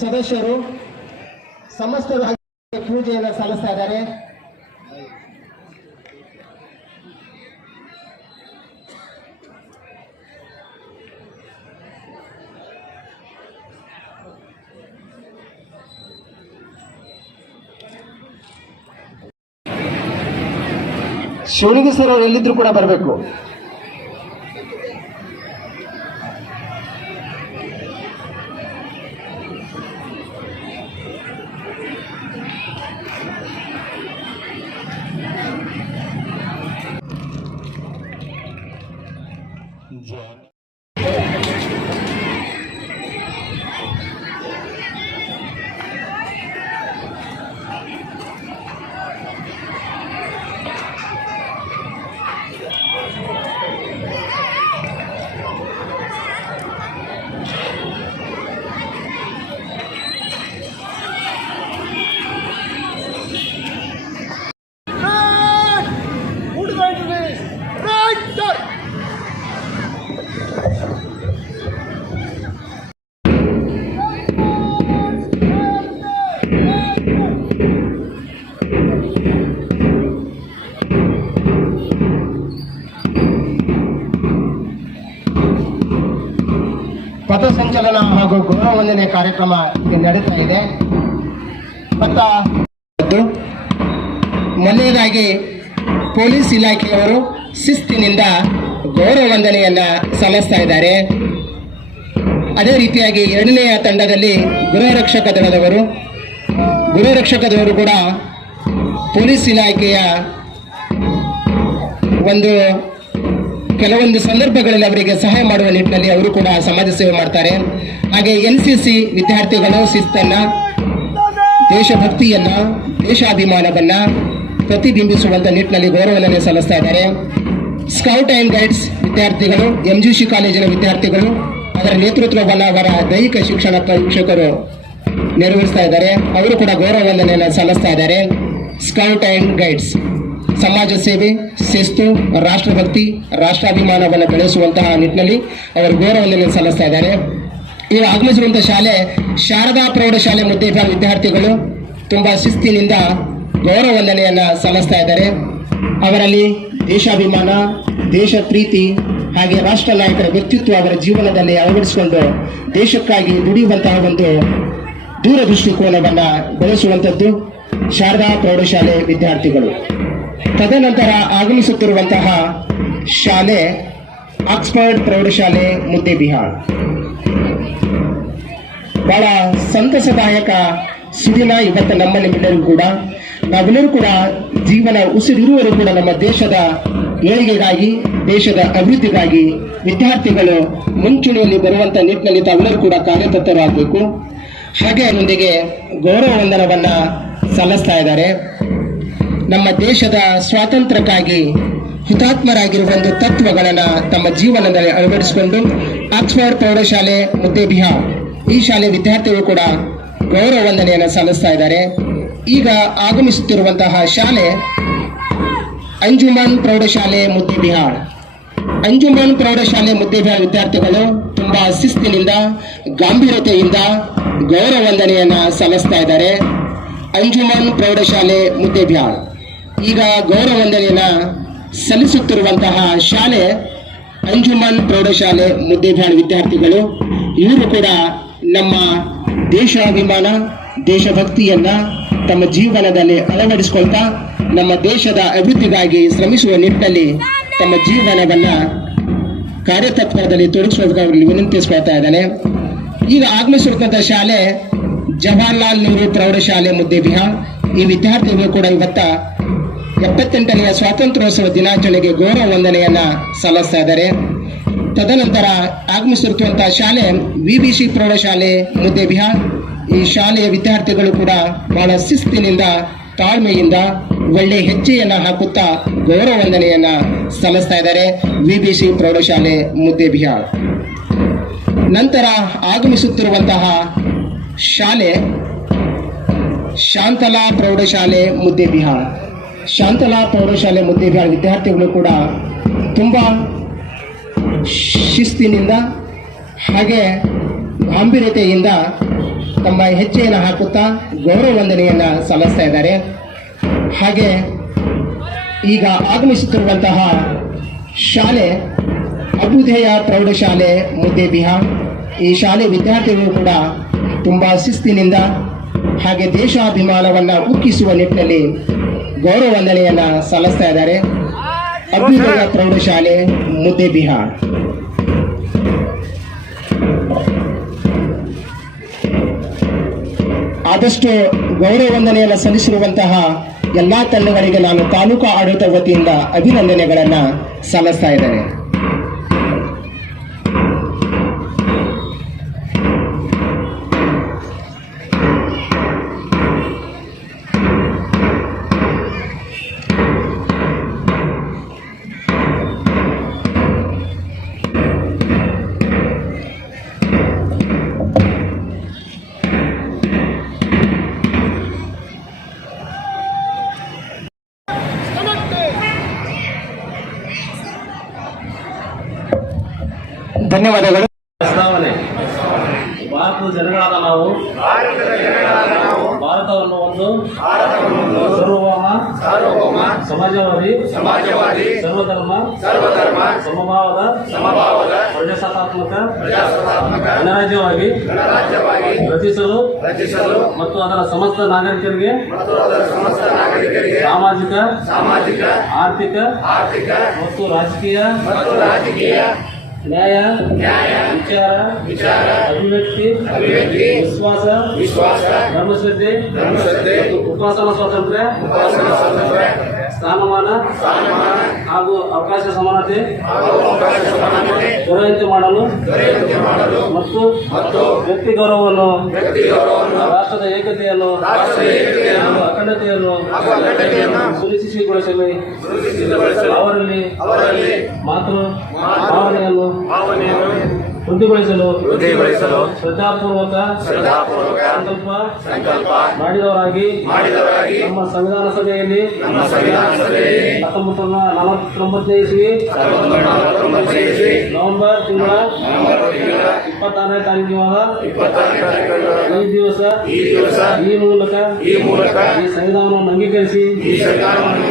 ಸದಸ್ಯರು ಸಮಸ್ತ ಪೂಜೆಯನ್ನು ಸಲ್ಲಿಸ್ತಾ ಇದ್ದಾರೆ. ಶಿವನಿಗೆ ಸರ್ ಅವ್ರು ಎಲ್ಲಿದ್ರು ಕೂಡ ಬರಬೇಕು. ಪಥಸಂಚಲನ ಹಾಗೂ ಗೌರವ ವಂದನೆ ಕಾರ್ಯಕ್ರಮ ಇಲ್ಲಿ ನಡೀತಾ ಇದೆ. ಮತ್ತ ಮೊದಲನೇದಾಗಿ ಪೊಲೀಸ್ ಇಲಾಖೆಯವರು ಶಿಸ್ತಿನಿಂದ ಗೌರವ ವಂದನೆಯನ್ನ ಸಲ್ಲಿಸ್ತಾ ಇದ್ದಾರೆ. ಅದೇ ರೀತಿಯಾಗಿ ಎರಡನೆಯ ತಂಡದಲ್ಲಿ ಗೃಹ ರಕ್ಷಕ ದಳದವರು. ಗೃಹ ರಕ್ಷಕ ದಳರು ಕೂಡ ಪೊಲೀಸ್ ಇಲಾಖೆಯ ಒಂದು ಕೆಲವೊಂದು ಸಂದರ್ಭಗಳಲ್ಲಿ ಅವರಿಗೆ ಸಹಾಯ ಮಾಡುವ ನಿಟ್ಟಿನಲ್ಲಿ ಅವರು ಕೂಡ ಸಮಾಜ ಸೇವೆ ಮಾಡ್ತಾರೆ. ಹಾಗೆ ಎನ್ ಸಿ ಸಿ ವಿದ್ಯಾರ್ಥಿಗಳು ಶಿಸ್ತನ್ನ, ದೇಶಭಕ್ತಿಯನ್ನ, ದೇಶಾಭಿಮಾನವನ್ನ ಪ್ರತಿಬಿಂಬಿಸುವಂತ ನಿಟ್ಟಿನಲ್ಲಿ ಗೌರವವನ್ನು ಸಲ್ಲಿಸ್ತಾ ಇದ್ದಾರೆ. ಸ್ಕೌಟ್ ಅಂಡ್ ಗೈಡ್ಸ್ ವಿದ್ಯಾರ್ಥಿಗಳು ಎಂ ಜಿ ಸಿ ಕಾಲೇಜಿನ ವಿದ್ಯಾರ್ಥಿಗಳು ಅದರ ನೇತೃತ್ವವನ್ನು ಅವರ ದೈಹಿಕ ಶಿಕ್ಷಣ ಶಿಕ್ಷಕರು ನೆರವೇರಿಸ್ತಾ ಇದ್ದಾರೆ. ಅವರು ಕೂಡ ಗೌರವ ವಂದನೆಯನ್ನು ಸಲ್ಲಿಸ್ತಾ ಇದ್ದಾರೆ. ಸ್ಕೌಟ್ ಅಂಡ್ ಗೈಡ್ಸ್ ಸಮಾಜ ಸೇವೆ, ಶಿಸ್ತು, ರಾಷ್ಟ್ರಭಕ್ತಿ, ರಾಷ್ಟ್ರಾಭಿಮಾನವನ್ನು ಬೆಳೆಸುವಂತಹ ನಿಟ್ಟಿನಲ್ಲಿ ಅವರು ಗೌರವವನ್ನು ಸಲ್ಲಿಸ್ತಾ ಇದ್ದಾರೆ. ಈಗ ಆಗಮಿಸಿರುವಂತಹ ಶಾಲೆ ಶಾರದಾ ಪ್ರೌಢಶಾಲೆ ಮುದ್ದೇಭಾಗ ವಿದ್ಯಾರ್ಥಿಗಳು ತುಂಬಾ ಶಿಸ್ತಿನಿಂದ ಗೌರವ ವಂದನೆಯನ್ನ ಸಲ್ಲಿಸ್ತಾ ಇದ್ದಾರೆ. ಅವರಲ್ಲಿ ದೇಶಾಭಿಮಾನ, ದೇಶ ಪ್ರೀತಿ ಹಾಗೆ ರಾಷ್ಟ್ರ ನಾಯಕರ ವ್ಯಕ್ತಿತ್ವ ಅವರ ಜೀವನದಲ್ಲಿ ಅಳವಡಿಸಿಕೊಂಡು ದೇಶಕ್ಕಾಗಿ ದುಡಿಯುವಂತಹ ಒಂದು ದೂರದೃಷ್ಟಿಕೋನವನ್ನ ಬೆಳೆಸುವಂಥದ್ದು ಶಾರದಾ ಪ್ರೌಢಶಾಲೆ ವಿದ್ಯಾರ್ಥಿಗಳು. ತದನಂತರ ಆಗಮಿಸುತ್ತಿರುವಂತಹ ಶಾಲೆ, ಆಕ್ಸ್ಫರ್ಡ್ ಪ್ರೌಢಶಾಲೆ ಮುದ್ದೇಬಿಹಾಳ್ ಬಹಳ ಸಂತಸದಾಯಕ ಸುದಿನ ಇವತ್ತು ನಮ್ಮ ಬಿಟ್ಟರೂ ಕೂಡ. ನಾವೆಲ್ಲರೂ ಕೂಡ ಜೀವನ ಉಸಿರಿರುವರು ಕೂಡ ನಮ್ಮ ದೇಶದ ಏಳಿಗೆಗಾಗಿ, ದೇಶದ ಅಭಿವೃದ್ಧಿಗಾಗಿ ವಿದ್ಯಾರ್ಥಿಗಳು ಮುಂಚೂಣಿಯಲ್ಲಿ ಬರುವಂತ ನಿಟ್ಟಿನಲ್ಲಿ ತಾವೆಲ್ಲರೂ ಕೂಡ ಕಾರ್ಯತತ್ವರಾಗಬೇಕು ಹಾಗೆ ಅದರೊಂದಿಗೆ ಗೌರವ ವಂದನವನ್ನ ಸಲ್ಲಿಸ್ತಾ ಇದ್ದಾರೆ. ನಮ್ಮ ದೇಶದ ಸ್ವಾತಂತ್ರ್ಯಕ್ಕಾಗಿ ಹುತಾತ್ಮರಾಗಿರುವ ಒಂದು ತತ್ವಗಳನ್ನು ತಮ್ಮ ಜೀವನದಲ್ಲಿ ಅಳವಡಿಸಿಕೊಂಡು ಆಕ್ಸ್ಫರ್ಡ್ ಪ್ರೌಢಶಾಲೆ ಮುದ್ದೇಬಿಹಾರ್ ಈ ಶಾಲೆ ವಿದ್ಯಾರ್ಥಿಗಳು ಕೂಡ ಗೌರವ ವಂದನೆಯನ್ನು ಸಲ್ಲಿಸ್ತಾ ಇದ್ದಾರೆ. ಈಗ ಆಗಮಿಸುತ್ತಿರುವಂತಹ ಶಾಲೆ ಅಂಜುಮನ್ ಪ್ರೌಢಶಾಲೆ ಮುದ್ದೇಬಿಹಾಳ್ ಅಂಜುಮನ್ ಪ್ರೌಢಶಾಲೆ ಮುದ್ದೇಬಿಹಾಳ್ ವಿದ್ಯಾರ್ಥಿಗಳು ತುಂಬಾ ಶಿಸ್ತಿನಿಂದ, ಗಾಂಭೀರ್ಯತೆಯಿಂದ ಗೌರವ ವಂದನೆಯನ್ನು ಸಲ್ಲಿಸ್ತಾ ಇದ್ದಾರೆ. ಅಂಜುಮನ್ ಪ್ರೌಢಶಾಲೆ ಮುದ್ದೇಬಿಹಾಳ್ ಈಗ ಗೌರವ ವಂದನೆಯನ್ನ ಸಲ್ಲಿಸುತ್ತಿರುವಂತಹ ಶಾಲೆ ಅಂಜುಮನ್ ಪ್ರೌಢಶಾಲೆ ಮುದ್ದೇಬಿಹಾಳ್ ವಿದ್ಯಾರ್ಥಿಗಳು, ಇವರು ಕೂಡ ನಮ್ಮ ದೇಶಾಭಿಮಾನ, ದೇಶಭಕ್ತಿಯನ್ನ ತಮ್ಮ ಜೀವನದಲ್ಲಿ ಅಳವಡಿಸಿಕೊಳ್ತಾ ನಮ್ಮ ದೇಶದ ಅಭಿವೃದ್ಧಿಗಾಗಿ ಶ್ರಮಿಸುವ ನಿಟ್ಟಿನಲ್ಲಿ ತಮ್ಮ ಜೀವನವನ್ನ ಕಾರ್ಯತತ್ಪರದಲ್ಲಿ ತೊಡಗಿಸುವುದಕ್ಕೆ ವಿನಂತಿಸ್ಕೊಳ್ತಾ ಇದ್ದಾನೆ. ಈಗ ಆಗಮಿಸಿರ್ತಕ್ಕಂಥ ಶಾಲೆ ಜವಾಹರ್ಲಾಲ್ ನೆಹರು ಪ್ರೌಢಶಾಲೆ ಮುದ್ದೇಬಿಹಾಳ್ ಈ ವಿದ್ಯಾರ್ಥಿಗಳು ಕೂಡ ಇವತ್ತ ಎಪ್ಪತ್ತೆಂಟನೆಯ ಸ್ವಾತಂತ್ರ್ಯೋತ್ಸವ ದಿನಾಚರಣೆಗೆ ಗೌರವ ವಂದನೆಯನ್ನ ಸಲ್ಲಿಸ್ತಾ ಇದ್ದಾರೆ ತದನಂತರ ಆಗಮಿಸಿರುವಂತಹ ಶಾಲೆ ವಿಬಿಸಿ ಪ್ರೌಢಶಾಲೆ ಮುದ್ದೇಬಿಹಾಳ್ ಈ ಶಾಲೆಯ ವಿದ್ಯಾರ್ಥಿಗಳು ಕೂಡ ಬಹಳ ಶಿಸ್ತಿನಿಂದ, ತಾಳ್ಮೆಯಿಂದ ಒಳ್ಳೆ ಹೆಜ್ಜೆಯನ್ನ ಹಾಕುತ್ತಾ ಗೌರವ ವಂದನೆಯನ್ನ ಸಲ್ಲಿಸ್ತಾ ಇದ್ದಾರೆ ವಿಬಿಸಿ ಪ್ರೌಢಶಾಲೆ ಮುದ್ದೇಬಿಹಾಳ್ ನಂತರ ಆಗಮಿಸುತ್ತಿರುವಂತಹ ಶಾಲೆ ಶಾಂತಲಾ ಪ್ರೌಢಶಾಲೆ ಮುದ್ದೇಬಿಹಾಳ್ ಶಾಂತಲಾ ಪ್ರೌಢಶಾಲೆ ಮುದ್ದೆ ವಿದ್ಯಾರ್ಥಿಗಳು ಕೂಡ ತುಂಬ ಶಿಸ್ತಿನಿಂದ ಹಾಗೆ ಗಾಂಭೀರ್ಯತೆಯಿಂದ ತಮ್ಮ ಹೆಜ್ಜೆಯನ್ನು ಹಾಕುತ್ತಾ ಗೌರವ ವಂದನೆಯನ್ನು ಸಲ್ಲಿಸ್ತಾ ಇದ್ದಾರೆ. ಹಾಗೆ ಈಗ ಆಗಮಿಸುತ್ತಿರುವಂತಹ ಶಾಲೆ ಅಭ್ಯುದಯ ಪ್ರೌಢಶಾಲೆ ಮುದ್ದೆ ಬಿಹಾರ್ ಈ ಶಾಲೆ ವಿದ್ಯಾರ್ಥಿಗಳು ಕೂಡ ತುಂಬ ಶಿಸ್ತಿನಿಂದ ಹಾಗೆ ದೇಶಾಭಿಮಾನವನ್ನು ಉಕ್ಕಿಸುವ ನಿಟ್ಟಿನಲ್ಲಿ ಗೌರವ ವಂದನೆಯನ್ನ ಸಲ್ಲಿಸ್ತಾ ಇದ್ದಾರೆ. ಅಭ್ಯುದಯ ಪ್ರೌಢಶಾಲೆ ಮುದ್ದೇಬಿಹಾರ್ ಆದಷ್ಟು ಗೌರವ ವಂದನೆಯನ್ನು ಸಲ್ಲಿಸಿರುವಂತಹ ಎಲ್ಲಾ ತಂಡಗಳಿಗೆ ನಾನು ತಾಲೂಕು ಆಡಳಿತ ವತಿಯಿಂದ ಅಭಿನಂದನೆಗಳನ್ನ ಸಲ್ಲಿಸ್ತಾ ಇದ್ದೇನೆ. ಧನ್ಯವಾದಗಳು. ಪ್ರಸ್ತಾವನೆ. ಭಾರತದ ಜನಗಳಾದ ನಾವು. ಭಾರತವನ್ನು ಒಂದು ಸಾರ್ವಭೌಮ, ಸಮಾಜವಾದಿ ಸಮಾಜವಾದಿ ಸರ್ವಧರ್ಮ ಸರ್ವಧರ್ಮ ಸಮಭಾವದ ಸಮಭಾವದ ಪ್ರಜಾಸತ್ತಾತ್ಮಕ, ಗಣರಾಜ್ಯವಾಗಿ ಗಣರಾಜ್ಯವಾಗಿ ರಚಿಸಲು ರಚಿಸಲು ಮತ್ತು ಅದರ ಸಮಸ್ತ ನಾಗರಿಕರಿಗೆ ಮತ್ತು ಅದರ ಸಮಸ್ತ ನಾಗರಿಕರಿಗೆ ಸಾಮಾಜಿಕ ಸಾಮಾಜಿಕ ಆರ್ಥಿಕ ಆರ್ಥಿಕ ಮತ್ತು ರಾಜಕೀಯ ಮತ್ತು ರಾಜಕೀಯ ನ್ಯಾಯ ನ್ಯಾಯ ವಿಚಾರ ವಿಚಾರ ಅಭಿವ್ಯಕ್ತಿ ಅಭಿವ್ಯಕ್ತಿ ವಿಶ್ವಾಸ ವಿಶ್ವಾಸ ಧರ್ಮಶ್ರದ್ಧೆ ಧರ್ಮಶ್ರದ್ಧೆ ಉಪಾಸನ ಸ್ವಾತಂತ್ರ್ಯ ಉಪಾಸನ ಸ್ವಾತಂತ್ರ್ಯ ಸ್ಥಾನಮಾನ ಸ್ಥಾನಮಾನ ಹಾಗೂ ಅವಕಾಶ ಸಮಾನತೆ ಹಾಗೂ ಅವಕಾಶ ಸಮಾನತೆ ದೊರೆಯುವಂತೆ ಮಾಡಲು ದೊರೆಯುವಂತೆ ಮಾಡಲು ಮತ್ತು ಮತ್ತು ವ್ಯಕ್ತಿ ಗೌರವವನ್ನು ವ್ಯಕ್ತಿ ಗೌರವವನ್ನು ರಾಷ್ಟ್ರದ ಏಕತೆಯನ್ನು ರಾಷ್ಟ್ರದ ಏಕತೆಯನ್ನು ಅಖಂಡತೆಯನ್ನು ಹಾಗೂ ಅಖಂಡತೆಯನ್ನು ಸುನಿಶ್ಚಿತಗೊಳಿಸಲು ಸುರಕ್ಷಿತಗೊಳಿಸಲು ಅವರಲ್ಲಿ ಅವರಲ್ಲಿ ಮಾತೃ ಮಾತೃ ಭಾವನೆಯನ್ನು ವೃದ್ಧಿಗೊಳಿಸಲು ಶ್ರದ್ಧಾಪೂರ್ವಕ ಸಂಕಲ್ಪ ಸಂಕಲ್ಪ ಮಾಡಿದವರಾಗಿ ಮಾಡಿದವರಾಗಿ ನಮ್ಮ ಸಂವಿಧಾನ ಸಭೆಯಲ್ಲಿ ನಮ್ಮ ಸಂವಿಧಾನ ಸಭೆಯಲ್ಲಿ ಹತ್ತೊಂಬತ್ತು ನೂರ ನಲವತ್ತೊಂಬತ್ತನೇ ಇಸ್ವಿ ನವೆಂಬರ್ ತಿಂಗಳ ಇಪ್ಪತ್ತಾರನೇ ತಾರೀಕಿನ ಈ ದಿವಸ ಈ ದಿವಸ ಈ ಮೂಲಕ ಈ ಮೂಲಕ ಈ ಸಂವಿಧಾನವನ್ನು ಅಂಗೀಕರಿಸಿ